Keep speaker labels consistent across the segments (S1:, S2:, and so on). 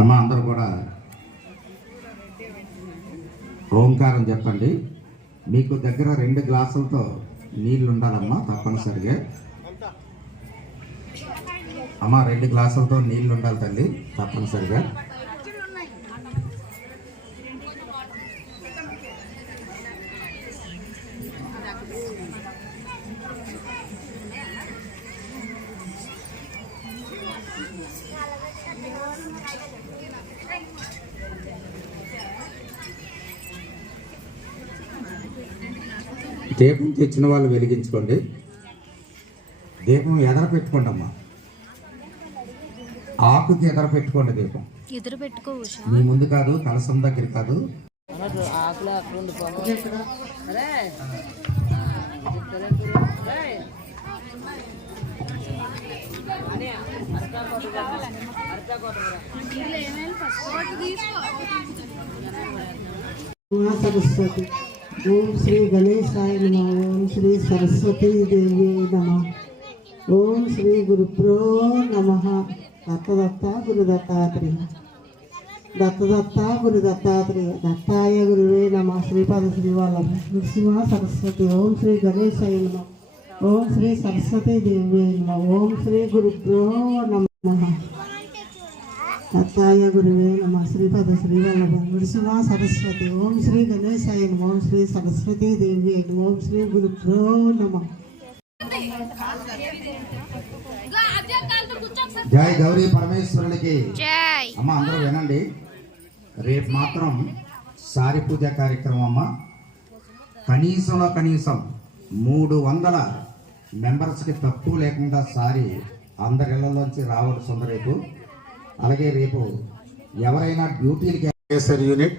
S1: అమ్మ అందరూ కూడా ఓంకారం చెప్పండి. మీకు దగ్గర రెండు గ్లాసులతో నీళ్ళు ఉండాలమ్మా తప్పనిసరిగా. అమ్మ రెండు గ్లాసులతో నీళ్ళు ఉండాలి తల్లి తప్పనిసరిగా. దీపం తెచ్చిన వాళ్ళు వెలిగించుకోండి. దీపం ఎదర పెట్టుకోండి అమ్మా. ఆకుకి ఎదర పెట్టుకోండి దీపం.
S2: ఎదురు పెట్టుకో ఉషా.
S1: మీ ముందు కాదు కలసం దగ్గర కాదు.
S3: సరస్వతి. ఓం శ్రీ గణేశాయ నమ. ఓం శ్రీ సరస్వతీ దేవి నమ. ఓం శ్రీ గురుప్రో నమ. దత్తదత్త గురు దత్తాత్రేయ దత్తదత్త గురు దత్తాత్రేయ దత్తాయ గురువే నమ. శ్రీపాద శ్రీవాళ్ళ. నృసింహ సరస్వతి. ఓం శ్రీ గణేశాయ నమ. ఓం శ్రీ సరస్వతీ దేవి నమ. ఓం శ్రీ గురుప్రో నమ. దత్తాయ గురువే నమ శ్రీపద శ్రీవల్లభ నృసింహ సరస్వతి. ఓం శ్రీ గణేశాయ నమ ఓం శ్రీ సరస్వతీ దేవి ఓం శ్రీ గురుభ్రో నమ.
S1: జై గౌరీ పరమేశ్వరునికి.
S2: జై.
S1: అమ్మ అందరూ వినండి. రేపు మాత్రం సారి పూజ కార్యక్రమం అమ్మ. కనీసంలో కనీసం మూడు వందల మెంబర్స్కి తక్కువ లేకుండా సారి అందరి ఇళ్ళలోంచి ఉంది రేపు అలాగే రేపు ఎవరైనా డ్యూటీలకి
S4: కేసర్ యూనిట్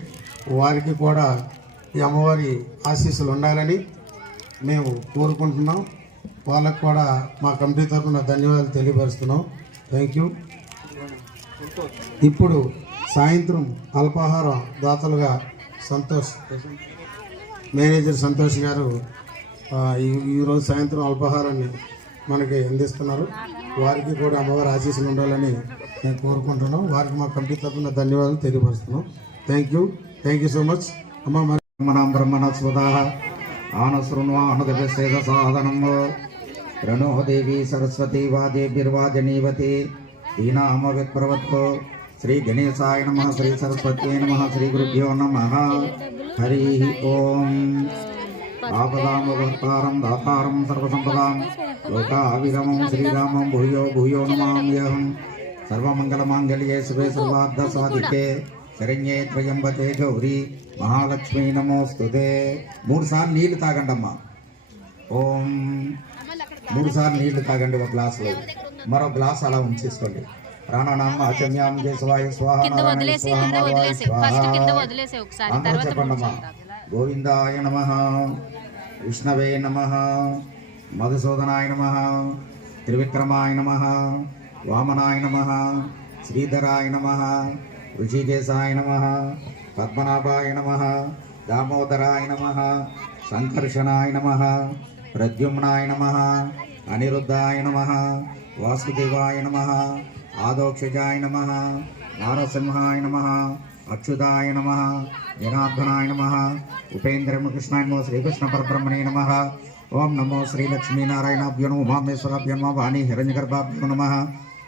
S4: వారికి కూడా ఈ అమ్మవారి ఆశీస్సులు ఉండాలని మేము కోరుకుంటున్నాం. వాళ్ళకు కూడా మా కమిటీ తరఫున ధన్యవాదాలు తెలియపరుస్తున్నాం. థ్యాంక్ యూ ఇప్పుడు సాయంత్రం అల్పాహారం దాతలుగా సంతోష్ మేనేజర్ సంతోష్ గారు ఈ- ఈరోజు సాయంత్రం అల్పాహారాన్ని మనకి అందిస్తున్నారు. వారికి కూడా అమ్మవారి ఆశీస్సులు ఉండాలని నేను కోరుకుంటున్నాం. వారికి మా కమిటీ తరఫున ధన్యవాదాలు తెలియపరుస్తున్నాం. Thank you thank you so much అమ్మ మరి
S1: బ్రహ్మణం బ్రహ్మణ స్వదా ఆనశృణ్వానుదవేద సాధనం రణోదేవి సరస్వతి వాదేభిర్వాజనీవతి. దీనామ విప్రవత్తో శ్రీ గణేశాయ నమ శ్రీ సరస్వతి నమ శ్రీ గురుభ్యో నమ. హరి ఓం. ఆపదామవతారం దాతారం సర్వసంపదాం. లోకావిరమం శ్రీరామం భూయో భూయో నమామ్యహం. సర్వమంగళమాంగళ్యే శివే సర్వార్థ సాధికే. శరణ్యే త్రయంబతే గౌరీ. మహాలక్ష్మీ నమోస్తుతే. మూడు సార్లు నీళ్ళు తాగండి అమ్మా ఓం. మూడు సార్లు నీళ్ళు తాగండి ఒక గ్లాసులో. మరో గ్లాస్ అలా ఉంచేసుకోండి. ప్రాణానామ అచమ్యాం కేశవాయ స్వాహ అందరూ గోవిందాయ నమ. విష్ణవే నమ. మధుసూదనాయ నమ. త్రివిక్రమాయ నమ. వామనాయ నమ శ్రీధరాయ నమ ఋషికేశాయ నమ పద్మనాభాయ నమ దామోదరాయ నమ సంకర్షణాయ నమ ప్రద్యుమ్నాయ నమ అనిరుద్ధాయ నమ వాసుదేవాయ నమ ఆదోక్షజాయ నమ నారసింహాయ నమ అచ్యుతాయ నమ జనార్దనాయ నమ ఉపేంద్రకృష్ణాయ నమో శ్రీకృష్ణ పరబ్రహ్మణే నమ ఓం నమో శ్రీలక్ష్మీనారాయణాభ్యో నమో ఉమామేశ్వరాభ్యో నమ వాణి హిరణ్యగర్భాభ్యో నమ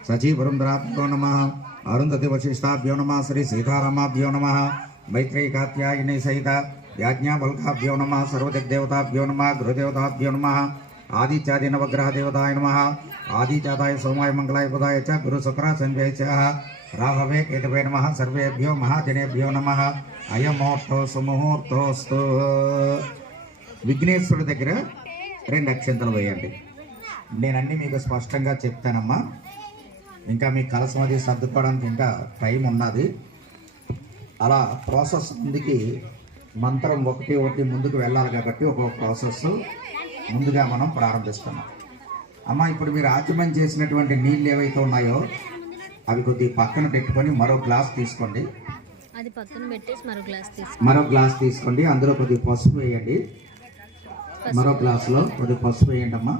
S1: సజీవరుంద్రాభ్యో నమ. అరుంధతి వశిష్టాభ్యో నమ. శ్రీ సీతారామాభ్యో నమ. మైత్రేయ కాత్యాయని సహిత యాజ్ఞాబల్కాభ్యో నమ. సర్వజగ్దేవతాభ్యో నమ. గృహదేవతాభ్యో నమ. ఆదిత్యాది నవగ్రహదేవతాయ నమ. ఆదిత్యాదాయ సోమాయ మంగళాయ బుధాయ చ గురు శుక్ర సంజయ చ రాహవే కేతవే నమ. సర్వేభ్యో మహాజనేభ్యో నమ. అయమోర్తో సుముహూర్తోస్తు. విఘ్నేశ్వరుడి దగ్గర రెండు అక్షంతలు వేయండి. నేనన్నీ మీకు స్పష్టంగా చెప్తానమ్మా. ఇంకా మీ కలసం అది సర్దుకోవడానికి ఇంకా టైం ఉన్నది. అలా ప్రాసెస్ ముందుకి మంత్రం ఒకటి ఒకటి ముందుకు వెళ్ళాలి కాబట్టి ఒక ప్రాసెస్ ముందుగా మనం ప్రారంభిస్తున్నాం. అమ్మ ఇప్పుడు మీరు ఆచమనం చేసినటువంటి నీళ్ళు ఏవైతే ఉన్నాయో అవి కొద్దిగా పక్కన పెట్టుకొని మరో గ్లాస్ తీసుకోండి.
S2: అది పక్కన పెట్టేసి మరో గ్లాస్ తీసి
S1: మరో గ్లాస్ తీసుకోండి. అందులో కొద్దిగా పసుపు వేయండి. మరో గ్లాసులో కొద్దిగా పసుపు వేయండి అమ్మా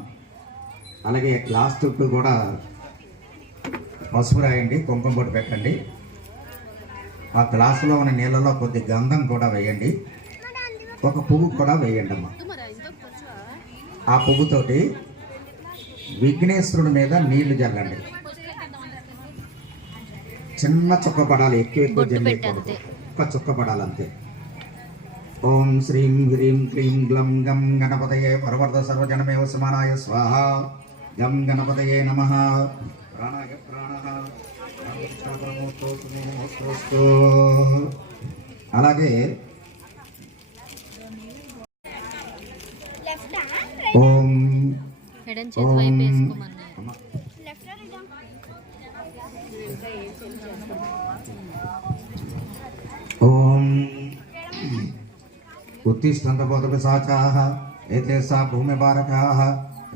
S1: అలాగే గ్లాస్ చుట్టూ కూడా పసుపు రాయండి కుంకుమ బొట్టు పెట్టండి. ఆ గ్లాసులో ఉన్న నీళ్ళలో కొద్ది గంధం కూడా వేయండి. ఒక పువ్వు కూడా వేయండి అమ్మా. ఆ పువ్వుతోటి విఘ్నేశ్వరుడి మీద నీళ్ళు జల్లండి. చిన్న చుక్క పడాలి ఎక్కువ ఎక్కువ జల్లేకూడదు. ఒక్క చుక్క పడాలి అంతే ఓం శ్రీం హ్రీం క్లీం గ్లం గం గణపతయే పరవర్ధ సర్వజనమేవ సమానాయ స్వాహ. గం గణపతయే నమ. ప్రాణాయ ప్రాణ అలాగే ఓం
S2: ఎడం చేతి వైపు వేసుకోమన్నారు
S1: అమ్మ. ఓం ఉత్తిష్టంతబోధపిశాచాः ఏతేషా భూమిభారకాः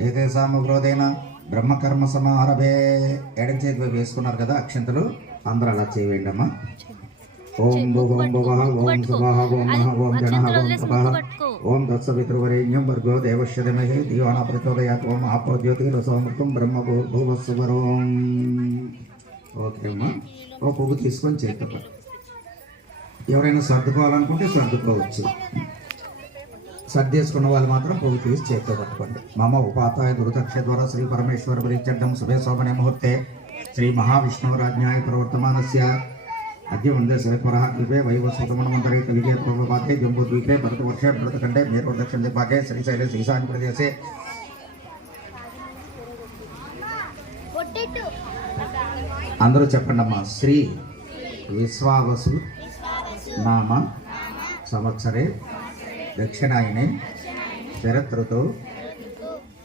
S1: ఏతేషాముగ్రోధేన బ్రహ్మకర్మ సమారభే. ఎడం చేతి వైపు వేసుకున్నారు కదా అక్షంతలు. అందరూ అలా చేయండి అమ్మా ఓం భువ ఓం భువ ఓం శుభః ఓం మహ ఓం జనః ఓం తపః ఓం దత్సవితృవరేణ్యం భర్గో దేవస్య ధీమహి. ధియోన ప్రచోదయాత్ ఓం ఆపో జ్యోతిరసోమృతం బ్రహ్మ భూవస్సువరోం. ఓకే అమ్మా. ఓ పువ్వు తీసుకొని చేతప ఎవరైనా సర్దుకోవాలనుకుంటే సర్దుకోవచ్చు. సర్దేసుకున్న వాళ్ళు మాత్రం పువ్వు తీసి చేతితో పట్టుకోండి. మమ ఉపాతాయ దుర్దక్ష ద్వారా శ్రీ పరమేశ్వర పరిచడ్డం శుభే శోభనే ముహూర్తే. శ్రీ మహావిష్ణురాజ్ఞాయ ప్రవర్తమానస్య. అద్య వందే శరత్వరः పూర్వపాతే జంబూద్వీపే భరతవర్షే భరతఖండే మేరు దక్షిణ దిగ్భాగే శ్రీశైల శ్రీశాంతి ప్రదేశే. అందరూ చెప్పండి అమ్మా శ్రీ విశ్వావసు. నామ సంవత్సరే దక్షిణాయనే శరతృతో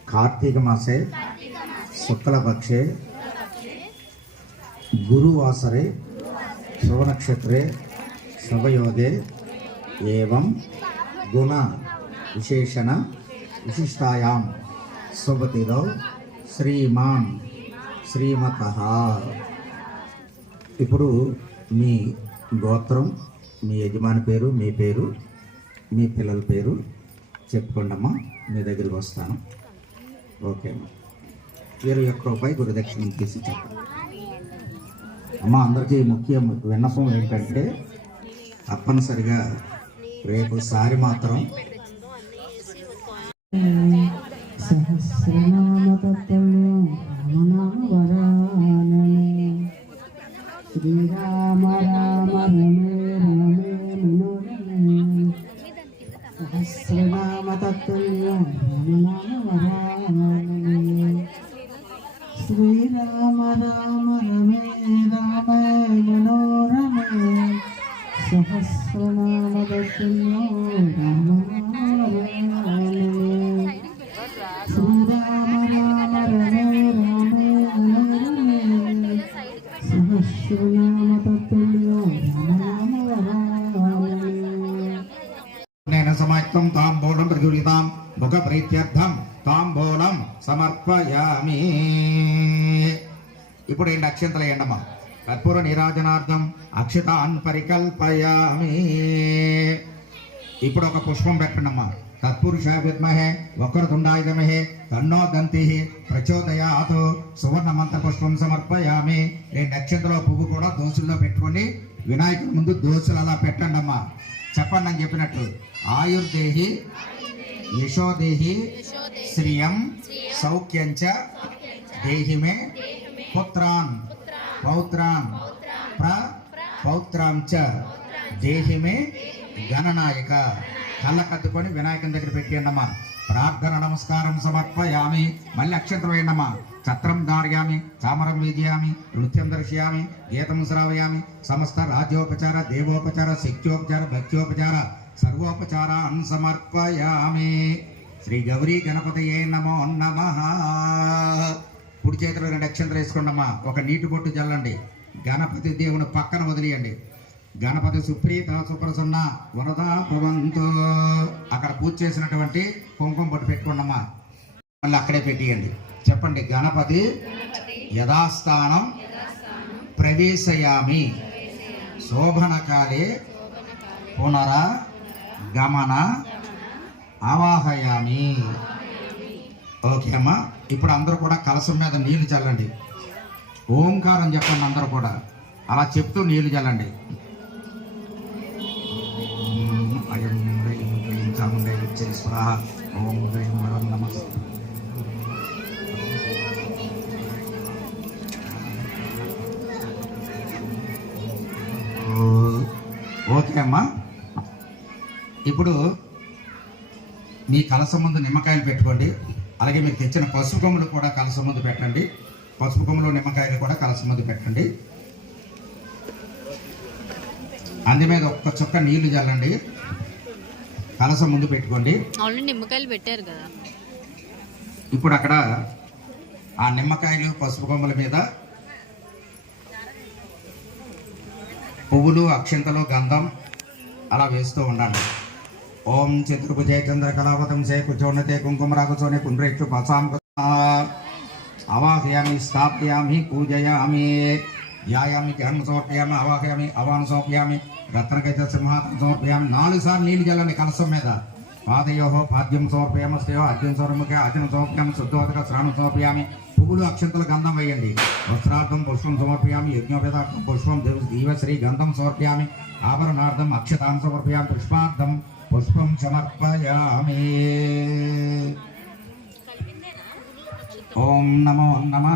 S1: కార్తీకమాసే కార్తీక మాసే శుక్లపక్షే గురువాసరే శుభనక్షత్రే శుభయోగే ఏం గుణ విశేషణ విశిష్టాయాం. శుభతిలో శ్రీమాన్ శ్రీమత. ఇప్పుడు మీ గోత్రం మీ యజమాని పేరు మీ పేరు మీ పిల్లల పేరు చెప్పుకోండి అమ్మా మీ దగ్గరికి వస్తాను. ఓకే అమ్మా. ఇరవై ఒక్క రూపాయి గురుదక్షిణ తీసి చెప్పండి. అమ్మ అందరికీ ముఖ్య విన్నపం ఏంటంటే తప్పనిసరిగా రేపు సారి మాత్రం
S3: సహస్రనామతత్వం సహస్రనామతత్వం రామనామ శ్రీరామ రామ రమే రామే మనోరమే సహస్రనామ తత్తుల్యో రామ వరాననే
S1: సమాక్తం తాంబూలం ప్రచురితాం ముఖ ప్రీత్యర్థం తాంబూలం సమర్పయామి ఇప్పుడు ఏంటి అక్షంతలు ఏంటమ్మా కర్పూర నీరాజనార్థం అక్షతాన్ పరికల్పయామి. ఇప్పుడు ఒక పుష్పం పెట్టండమ్మా. తత్పురుష విద్మహే వక్రతుండాయుధమహే తన్నో దంతి ప్రచోదయాత్. సువర్ణ మంత్ర పుష్పం సమర్పయామి. ఈ నక్షత్రంలో పువ్వు కూడా దోసుల్లో పెట్టుకొని వినాయకుడి ముందు దోసులు అలా పెట్టండి అమ్మా చెప్పండి అని చెప్పినట్టు. ఆయుర్దేహి యశోదేహి శ్రియం సౌఖ్యంచ దేహిమే పుత్రాన్ పౌత్రాన్ ప్ర పౌత్రాంచ దేహిమే గణనాయక. కళ్ళ కత్తుకొని వినాయకుని దగ్గర పెట్టిండమ్మా ప్రార్థన నమస్కారం సమర్పయామి. మళ్ళీ అక్షంతరం వేయండమ్మా. ఛత్రం ధారయామి చామరం విజయామి నృత్యం దర్శయామి గీతం శ్రావయామి సమస్త రాజ్యోపచార దేవోపచార శక్త్యోపచార భక్త్యోపచార సర్వోపచారాన్ సమర్పయామి. శ్రీ గౌరీ గణపతయే నమో నమ. కుడి చేతిలో రెండు అక్షంతరం వేసుకోండమ్మా. ఒక నీటి బొట్టు జల్లండి గణపతి దేవుని పక్కన వదిలేయండి. గణపతి సుప్రీత సుప్రసన్న వరద భవంతు. అక్కడ పూజ చేసినటువంటి కుంకుమ పట్టు పెట్టుకోండమ్మా మళ్ళీ అక్కడే పెట్టేయండి. చెప్పండి గణపతి యథాస్థానం ప్రవేశయామి. శోభనకాలే పునర గమన ఆవాహయామి. ఓకే అమ్మా ఇప్పుడు అందరూ కూడా కలసం మీద నీళ్ళు చల్లండి. ఓంకారం చెప్పండి అందరూ కూడా. అలా చెప్తూ నీళ్ళు చల్లండి. అయం హ్రీం క్లీం చాముండే ఓం హ్రీం వరం ఓకే అమ్మా. ఇప్పుడు మీ కలసం ముందు నిమ్మకాయలు పెట్టుకోండి. అలాగే మీకు తెచ్చిన పసుపు కొమ్ములు కూడా కలసం ముందు పెట్టండి. పసుపు కొమ్ములు నిమ్మకాయలు కూడా కలసం ముందు పెట్టండి. అందు మీద ఒక్క చుక్క నీళ్ళు చల్లండి కలసం ముందు పెట్టుకోండి.
S2: నిమ్మకాయలు పెట్టారు కదా.
S1: ఇప్పుడు అక్కడ ఆ నిమ్మకాయలు పసుపు కొమ్మల మీద పువ్వులు అక్షంతలు గంధం అలా వేస్తూ ఉండండి. ఓం చతుర్భుజే చంద్ర కళాపతం సే కుచోన్నతే కుంకుమ రాకుచోనే కుండ్రెక్కు పసాం అవాహయామి స్థాపయామి పూజయామి యాయామి ధ్యానం సమర్పయామి అవాహయామి అవాను సమర్పయామి రత్నకైత సింహాసనం సమర్పయామి నాలుగు సార్లు నీళ్ళు చల్లండి కలసం మీద. పాదయోహో పాద్యం సమర్పయామ శ్రేయో అర్జున సమర్పక అర్జున సమర్పయామి శుద్ధోదక స్నానం సమర్పయామి పువ్వులు అక్షంతలు గంధం వేయండి. వస్త్రార్థం పుష్పం సమర్పయామి యజ్ఞోపేతార్థం పుష్పం దీవశ్రీ గంధం సమర్పయామి ఆభరణార్థం అక్షతాన్ని సమర్పయామి పుష్పార్థం పుష్పం సమర్పయామి. ఓం నమో నమ.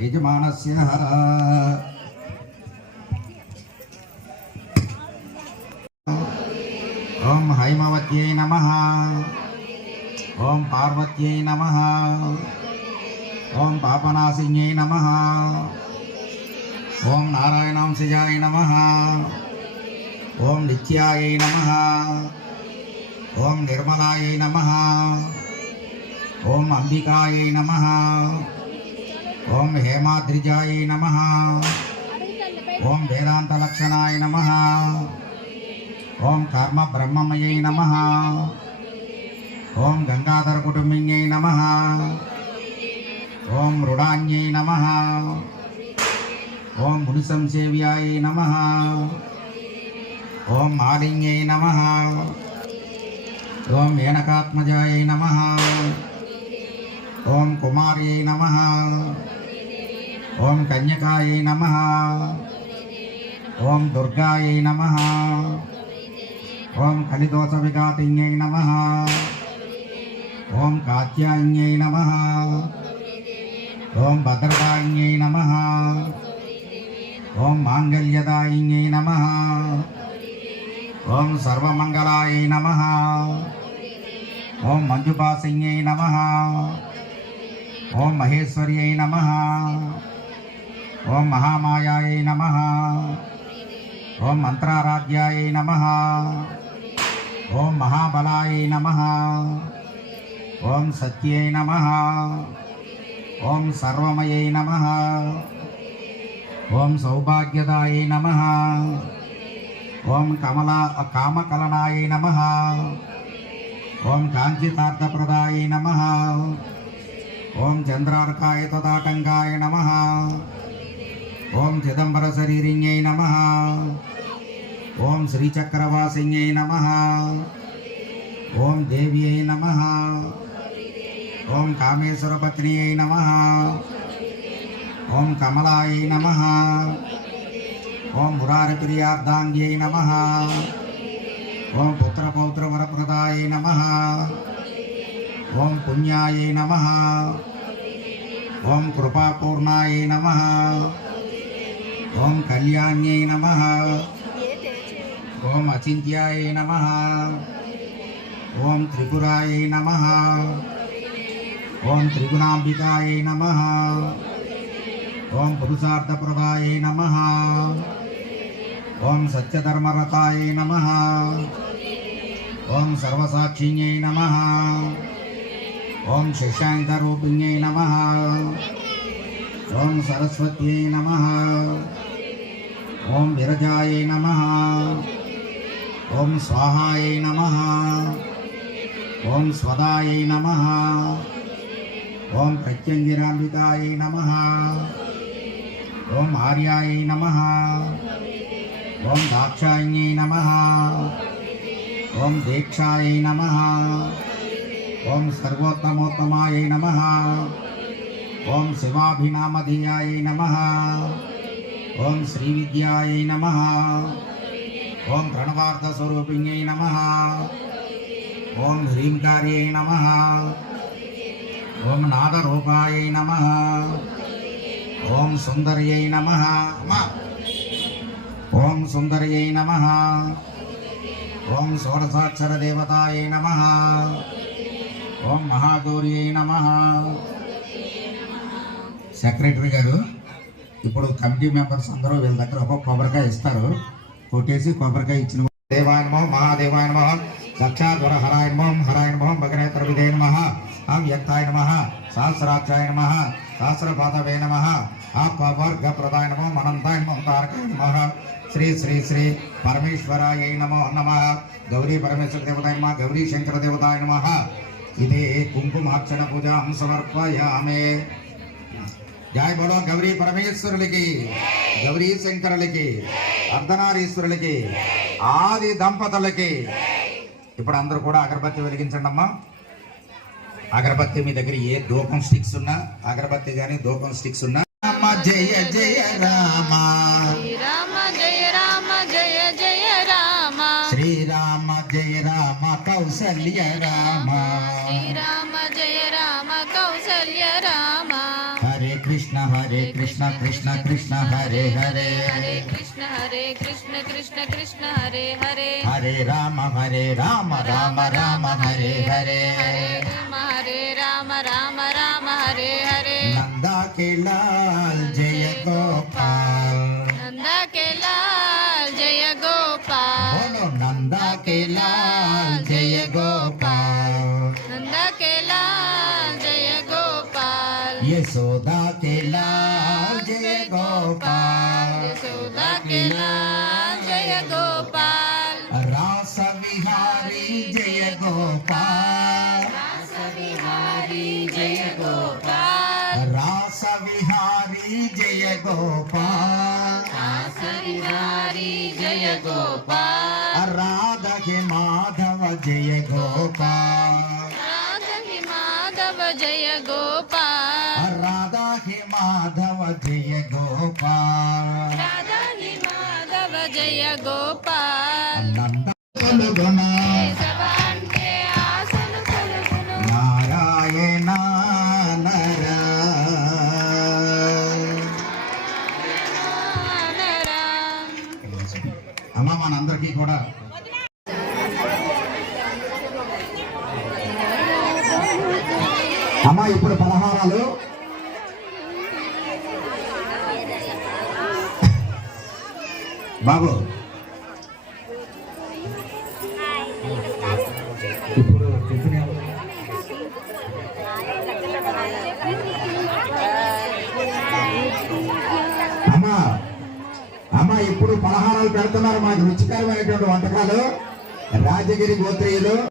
S1: యజమానస్య ఓం హైమవత్యై నమ. ఓం పార్వత్యై నమ. ఓం పాపనాశిన్యై నమ. ఓం నారాయణాంశజాయ నమ. ఓం నిత్యాయ నమ. ఓం నిర్మలాయ నమ. ఓం అంబికాయై నమ ఓం హేమాద్రిజాయై నమ ఓం వేదాంతలక్షణాయ నమ ఓం కర్మ బ్రహ్మమయై నమ ఓం గంగాధర కుటుంబిన్యై నమ ఓం మృడాన్యై నమ ఓం మునిసంసేవ్యాయ నమ ఓం మాలిన్యై నమ ఓం మేనకాత్మజాయ నమ ఓం కుమార్యై నమ. ఓం కన్యకాయై నమ. ఓం దుర్గాయై నమ. ఓం కలిదోష విఘాతిన్యై నమ. ఓం కాత్యాయన్యై నమ. ఓం భద్రదాయిన్యై నమ. ఓం మాంగళ్యదాయిన్యై నమ. ఓం సర్వమంగళాయ నమ. ఓం మంజుపాసింగై నమ. ఓం మహేశ్వర్యై నమ. ఓం మహామాయాయై నమ. ఓం మంత్రారాధ్యాయై నమ. ఓం మహాబలాయై నమ. ఓం సత్యై నమ. ఓం సర్వమయై నమ. ఓం సౌభాగ్యదాయై నమ. ఓం కమలా కామకలనాయై నమ. ఓం కాంచితార్థప్రదాయై నమ. ఓం చంద్రార్కాయ తదాటంకాయ నమ ఓం చిదంబర శరీరిణ్యై నమ ఓం శ్రీచక్రవాసిన్యై నమ ఓం దేవ్యై నమ ఓం కామేశ్వరపత్న్యై నమ ఓం కమలాయై నమ ఓం మురారిప్రియార్ధాంగ్యై నమ ఓం పుత్రపౌత్రవరప్రదాయై నమ ఓం పుణ్యాయై నమ. ఓం కృపాపూర్ణాయై నమ. ఓం కళ్యాణ్యై నమ. ఓం అచింత్యాయ నమ. ఓం త్రిపురాయ నమ. ఓం త్రిగుణాంబికాయ నమ. ఓం పురుషార్థప్రదాయ నమ. ఓం సత్యధర్మరతాయ నమ. ఓం సర్వసాక్షిణ్యై నమ. ఓం శశాంకరూపిణ్యై నమ. ఓం సరస్వత్యై నమ. ఓం విరజాయ నమ. ఓం స్వాహాయ నమ. ఓం స్వదాయ నమ. ఓం ప్రత్యంగిరాంబికాయ నమ. ఓం ఆర్యాయ నమ. ఓం దాక్షాయణ్యై నమ. ఓం దీక్షాయ నమ. ఓం సర్వోత్తమోత్తమాయ నమ. ఓం శివాభినామధీయాయ నమ. ఓం శ్రీ విద్యాయ నమ. ఓం ప్రణవార్థస్వరూపిణ్యై నమ. ఓం హ్రీంకార్యై నమ. ఓం నాదరూపాయ నమ. ఓం సుందర్యై నమ. ఓం సుందర్యై నమ. ఓం షోడసాక్షరదేవతాయ నమ. ఓం మహాగౌర్యై నమ. సెక్రటరీ గారు ఇప్పుడు కమిటీ మెంబర్స్ అందరూ వీళ్ళ దగ్గర ఒక కొబ్బరికాయ ఇస్తారు. కొట్టేసి కొబ్బరికాయ ఇచ్చిన దేవాయ నమో మహాదేవాయ నమో సాక్షాత్ వర హరాయ నమో హరాయ నమో భగనేతర విధే నమ ఆం యక్తాయ నమ సహస్రాక్షాయ నమ సహస్రపాదవే నమ ఆపవర్గ ప్రదాయ నమో మనంతాయ నమో తారకాయ నమ శ్రీ శ్రీ శ్రీ పరమేశ్వరాయ నమో నమ గౌరీ పరమేశ్వర దేవతాయ నమ గౌరీ శంకర దేవతాయ నమ ఇదే కుంకుమార్చన పూజాం సమర్పయామే జాయ్ బలో గౌరీ పరమేశ్వరులకి గౌరీ శంకరులకి అర్ధనారీశ్వరులకి ఆది దంపతులకి ఇప్పుడు అందరూ కూడా అగరబత్తి వెలిగించండి అమ్మా అగరబత్తి మీ దగ్గర ఏ దూపం స్టిక్స్ ఉన్నా అగరబత్తి కానీ దూపం స్టిక్స్ ఉన్నా। జయ జయ రామా। కౌసల్య రామ
S2: శ్రీరామ జయ రామ కౌసల్య రామ
S1: హరే కృష్ణ హరే కృష్ణ కృష్ణ కృష్ణ హరే హరే.
S2: హరే కృష్ణ హరే కృష్ణ కృష్ణ కృష్ణ హరే హరే
S1: హరే రామ హరే రామ రామ రామ హరే హరే
S2: హరే.
S1: కాసరివారి జయ గోపాల్.
S2: కాసరివారి జయ గోపాల్. రాధకి
S1: మాధవ జయ గోపాల్. రాధకి మాధవ
S2: జయ గోపాల్. రాధకి మాధవ
S1: జయ గోపాల్.
S2: రాధకి మాధవ జయ
S1: గోపాల్. నందన అమ్మ మనందరికీ కూడా. అమ్మ ఇప్పుడు పలహారాలు బాబు ఇప్పుడు రాజగిరి గోత్రీయులు